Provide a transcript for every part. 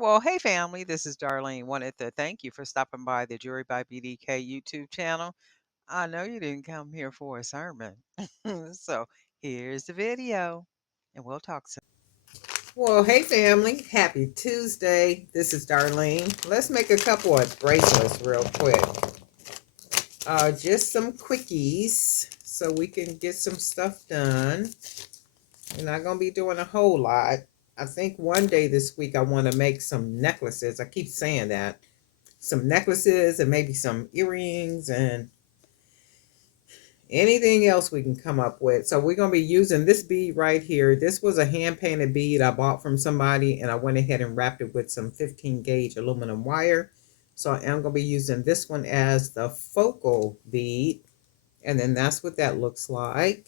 Well, hey family, this is Darlene. Wanted to thank you for stopping by the Jury by BDK YouTube channel. I know you didn't come here for a sermon. So here's the video, and we'll talk soon. Well, hey family, happy Tuesday. This is Darlene. Let's make a couple of bracelets real quick. Just some quickies so we can get some stuff done. We're not going to be doing a whole lot. I think one day this week I want to make some necklaces. I keep saying that. Some necklaces and maybe some earrings and anything else we can come up with. So we're going to be using this bead right here. This was a hand painted bead I bought from somebody, and I went ahead and wrapped it with some 15 gauge aluminum wire. So I am going to be using this one as the focal bead, and then that's what that looks like.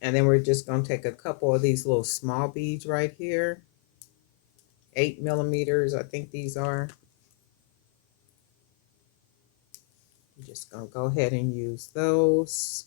And then we're just going to take a couple of these little small beads right here, 8 millimeters I think these are. I'm just going to go ahead and use those.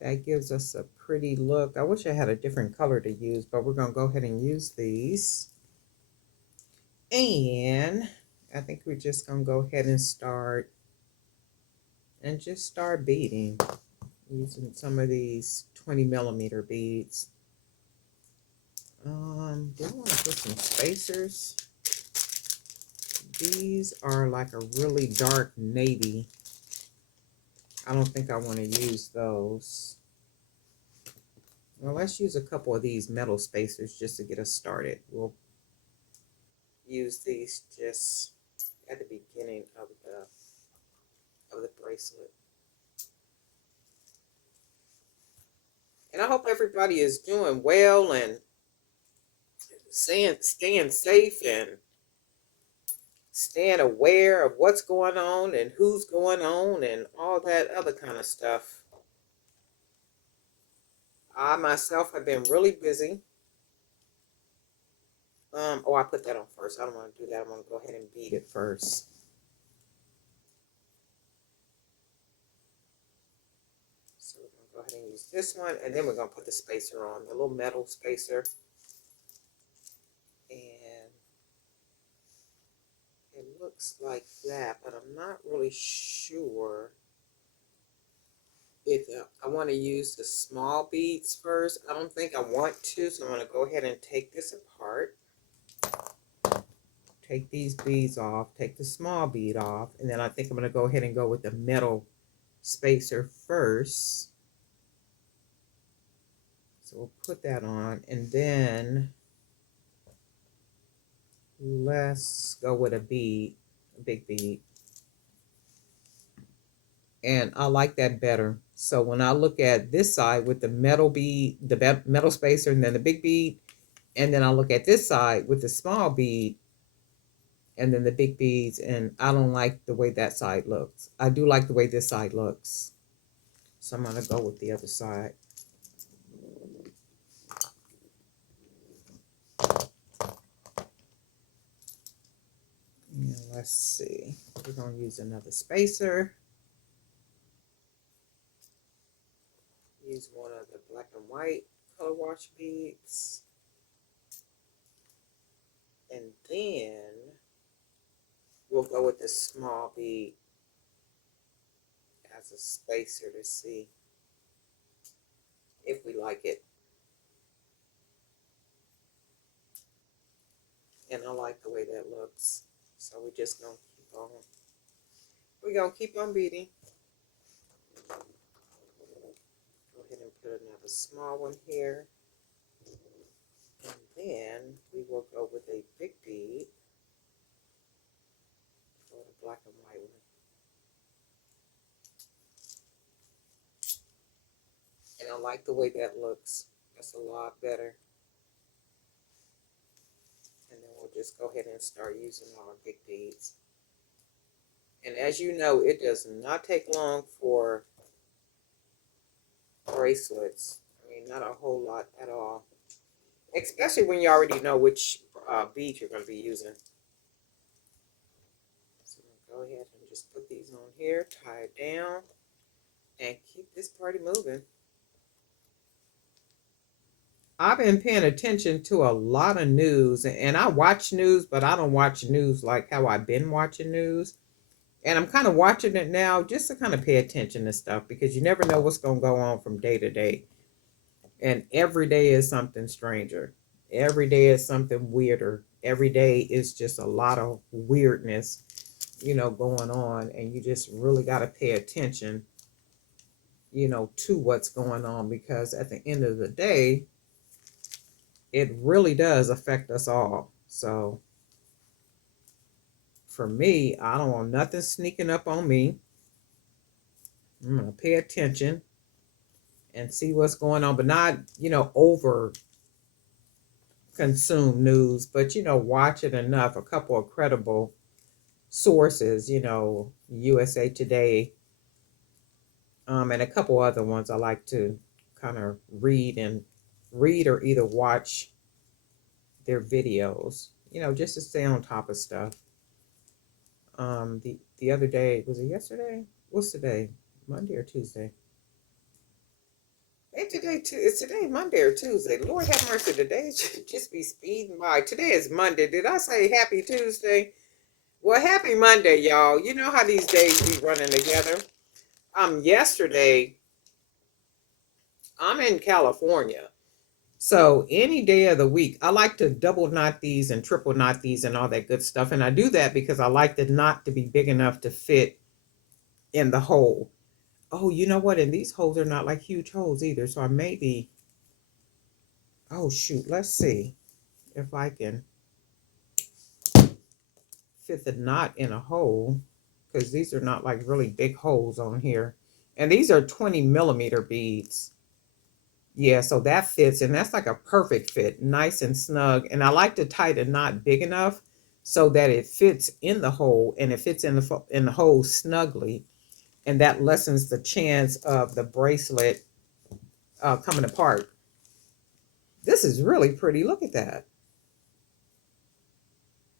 That gives us a pretty look. I wish I had a different color to use, but we're going to go ahead and use these. And I think we're just going to go ahead and start beading using some of these 20 millimeter beads. Do I want to put some spacers? These are like a really dark navy. I don't think I want to use those. Well, let's use a couple of these metal spacers just to get us started. We'll use these just at the beginning of the bracelet. And I hope everybody is doing well and staying safe and staying aware of what's going on and who's going on and all that other kind of stuff. I myself have been really busy. I put that on first. I don't want to do that. I'm going to go ahead and bead it first. So we're going to go ahead and use this one, and then we're going to put the spacer on, the little metal spacer. And it looks like that, but I'm not really sure if I want to use the small beads first. I don't think I want to, so I'm going to go ahead and take this apart. Take these beads off, take the small bead off, and then I think I'm going to go ahead and go with the metal spacer first. So we'll put that on, and then let's go with a bead, a big bead. And I like that better. So when I look at this side with the metal bead, the metal spacer, and then the big bead, and then I look at this side with the small bead, and then the big beads, and I don't like the way that side looks. I do like the way this side looks. So I'm going to go with the other side. And let's see. We're going to use another spacer. Use one of the black and white color wash beads. And then we'll go with the small bead as a spacer to see if we like it. And I like the way that looks. So we're just going to keep on. We're going to keep on beading. Go ahead and put another small one here. And then we will go with a big bead for the black and white one. And I like the way that looks. That's a lot better. And then we'll just go ahead and start using our big beads. And as you know, it does not take long for bracelets. I mean, not a whole lot at all. Especially when you already know which bead you're going to be using. So I'm going to go ahead and just put these on here, tie it down, and keep this party moving. I've been paying attention to a lot of news, and I watch news, but I don't watch news like how I've been watching news. And I'm kind of watching it now just to kind of pay attention to stuff because you never know what's going to go on from day to day. And every day is something stranger. Every day is something weirder. Every day is just a lot of weirdness, going on. And you just really got to pay attention, to what's going on because at the end of the day, it really does affect us all. So for me, I don't want nothing sneaking up on me. I'm going to pay attention and see what's going on, but not, over consume news, but, watch it enough. A couple of credible sources, USA Today, and a couple other ones I like to kind of read or either watch their videos, just to stay on top of stuff. The other day, was it yesterday? What's today? Monday or Tuesday? It's today Monday or Tuesday. Lord have mercy, the days just be speeding by. Today is Monday. Did I say happy Tuesday? Well, happy Monday, y'all. You know how these days be running together. Yesterday, I'm in California. So any day of the week, I like to double knot these and triple knot these and all that good stuff. And I do that because I like the knot to be big enough to fit in the hole. Oh, you know what? And these holes are not like huge holes either. So I may be, oh shoot, let's see if I can fit the knot in a hole because these are not like really big holes on here. And these are 20 millimeter beads. Yeah, so that fits, and that's like a perfect fit, nice and snug. And I like to tie the knot big enough so that it fits in the hole and it fits in the hole snugly, and that lessens the chance of the bracelet coming apart. This is really pretty. Look at that.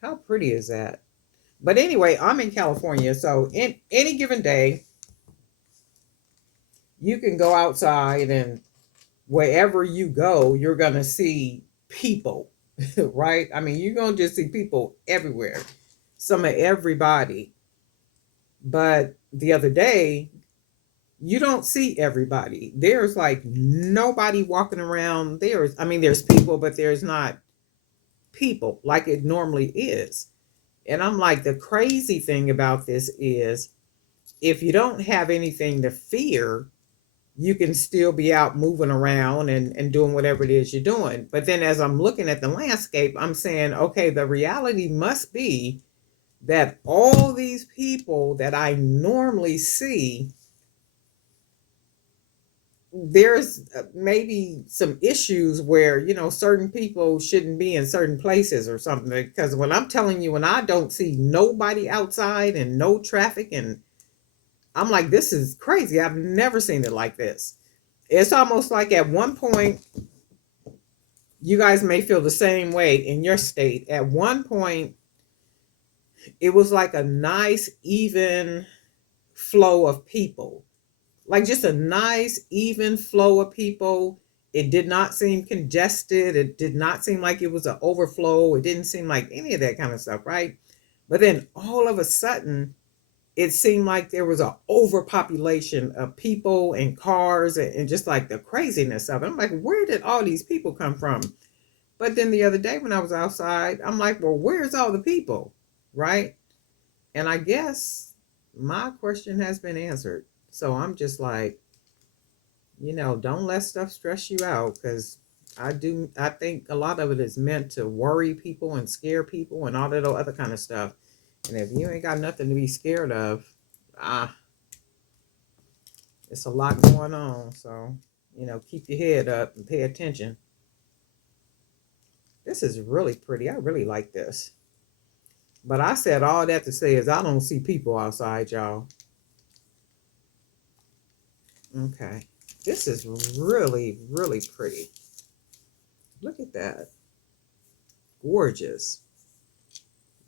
How pretty is that? But anyway, I'm in California, so in any given day, you can go outside and wherever you go, you're going to see people, right? I mean, you're going to just see people everywhere, some of everybody. But the other day, you don't see everybody. There's like nobody walking around. There's people, but there's not people like it normally is. And I'm like, the crazy thing about this is if you don't have anything to fear, you can still be out moving around and doing whatever it is you're doing. But then as I'm looking at the landscape, I'm saying, okay, the reality must be that all these people that I normally see, there's maybe some issues where, certain people shouldn't be in certain places or something. Because when I'm telling you, when I don't see nobody outside and no traffic, and I'm like, this is crazy. I've never seen it like this. It's almost like at one point, you guys may feel the same way in your state. At one point, it was like a nice, even flow of people, like just a nice, even flow of people. It did not seem congested. It did not seem like it was an overflow. It didn't seem like any of that kind of stuff, right? But then all of a sudden, it seemed like there was an overpopulation of people and cars and just like the craziness of it. I'm like, where did all these people come from? But then the other day when I was outside, I'm like, well, where's all the people? Right? And I guess my question has been answered. So I'm just like, don't let stuff stress you out because I think a lot of it is meant to worry people and scare people and all that other kind of stuff. And if you ain't got nothing to be scared of, ah, it's a lot going on. So, keep your head up and pay attention. This is really pretty. I really like this. But I said all that to say is I don't see people outside, y'all. Okay. This is really, really pretty. Look at that. Gorgeous.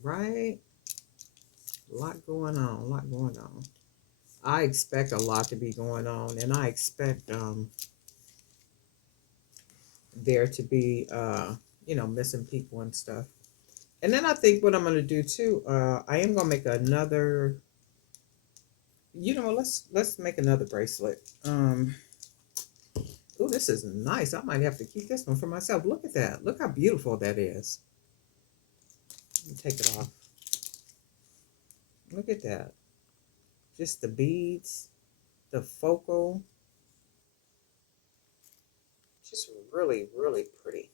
Right? A lot going on. A lot going on. I expect a lot to be going on. And I expect there to be, missing people and stuff. And then I think what I'm gonna do too, I am gonna make another. Let's make another bracelet. Oh, this is nice. I might have to keep this one for myself. Look at that. Look how beautiful that is. Let me take it off. Look at that. Just the beads, the focal, just really, really pretty.